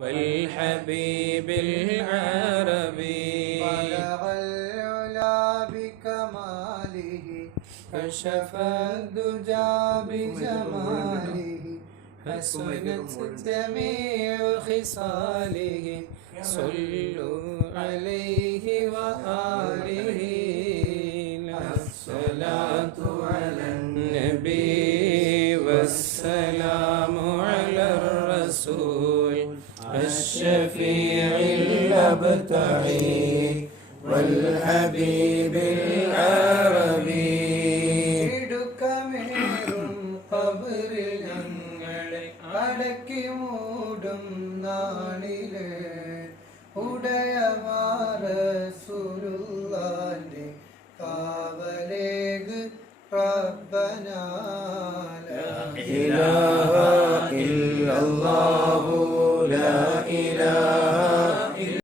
والحبيب العربي. بلغ العلا بكماله كشف الدجى بجماله حسنت جميع خصاله. صلوا عليه وآله. الصلاة على النبي والسلام. الرسول الشفيع الأبتعي والحبيب العربي ഇടുക്കമേറും കബറിൽ ഞങ്ങളെ അടക്കി മൂടും നാളില് ഉടയമാറസുരുള്ളാന്റെ കാവലേഗ് റബ്ബനാല إله إلا الله لا إله